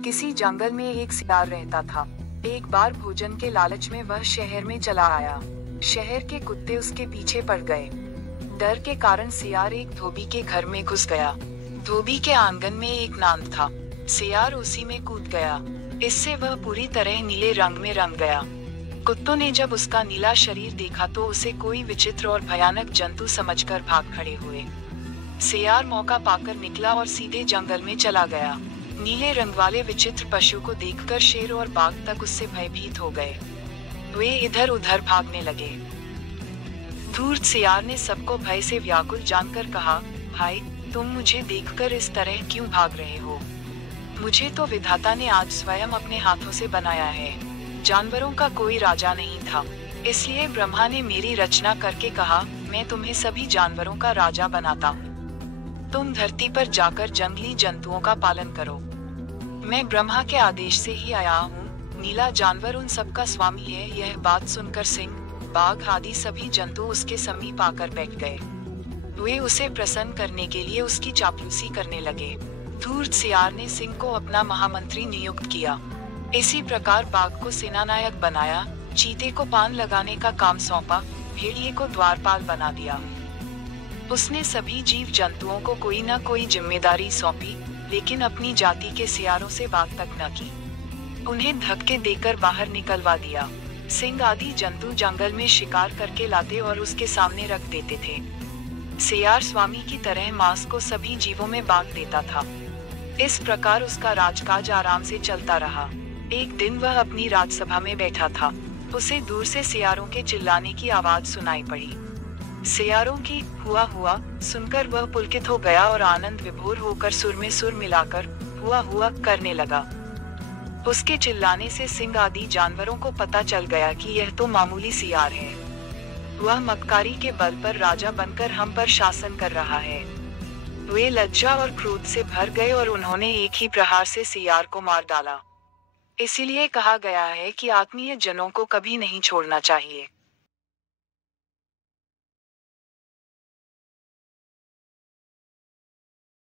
किसी जंगल में एक सियार रहता था। एक बार भोजन के लालच में वह शहर में चला आया। शहर के कुत्ते उसके पीछे पड़ गए। डर के कारण सियार एक धोबी के घर में घुस गया। धोबी के आंगन में एक नांद था। सियार उसी में कूद गया। इससे वह पूरी तरह नीले रंग में रंग गया। कुत्तों ने जब उसका नीला शरीर देखा तो उसे कोई विचित्र और भयानक जंतु समझकर भाग खड़े हुए। सियार मौका पाकर निकला और सीधे जंगल में चला गया। नीले रंग वाले विचित्र पशु को देखकर शेर और बाघ तक उससे भयभीत हो गए। वे इधर उधर भागने लगे। धूर्त सियार ने सबको भय से व्याकुल जानकर कहा, भाई, तुम मुझे देखकर इस तरह क्यों भाग रहे हो? मुझे तो विधाता ने आज स्वयं अपने हाथों से बनाया है। जानवरों का कोई राजा नहीं था, इसलिए ब्रह्मा ने मेरी रचना करके कहा, मैं तुम्हें सभी जानवरों का राजा बनाता हूँ। तुम धरती पर जाकर जंगली जंतुओं का पालन करो। मैं ब्रह्मा के आदेश से ही आया हूँ। नीला जानवर उन सब का स्वामी है। यह बात सुनकर सिंह, बाघ आदि सभी जंतु उसके समीप आकर बैठ गए। वे उसे प्रसन्न करने के लिए उसकी चापलूसी करने लगे। धूर्त सियार ने सिंह को अपना महामंत्री नियुक्त किया। इसी प्रकार बाघ को सेनानायक बनाया, चीते को पान लगाने का काम सौंपा, भेड़िए को द्वारपाल बना दिया। उसने सभी जीव जंतुओं को कोई न कोई जिम्मेदारी सौंपी, लेकिन अपनी जाति के सियारों से बात तक न की। उन्हें धक्के देकर बाहर निकलवा दिया। सिंह आदि जंतु जंगल में शिकार करके लाते और उसके सामने रख देते थे। सियार स्वामी की तरह मांस को सभी जीवों में बांट देता था। इस प्रकार उसका राजकाज आराम से चलता रहा। एक दिन वह अपनी राजसभा में बैठा था। उसे दूर से सियारों के चिल्लाने की आवाज सुनाई पड़ी। सियारों की हुआ हुआ सुनकर वह पुलकित हो गया और आनंद विभोर होकर सुर में सुर मिलाकर हुआ हुआ करने लगा। उसके चिल्लाने से सिंह आदि जानवरों को पता चल गया कि यह तो मामूली सियार है। वह मक्कारी के बल पर राजा बनकर हम पर शासन कर रहा है। वे लज्जा और क्रोध से भर गए और उन्होंने एक ही प्रहार से सियार को मार डाला। इसीलिए कहा गया है कि आत्मीय जनों को कभी नहीं छोड़ना चाहिए।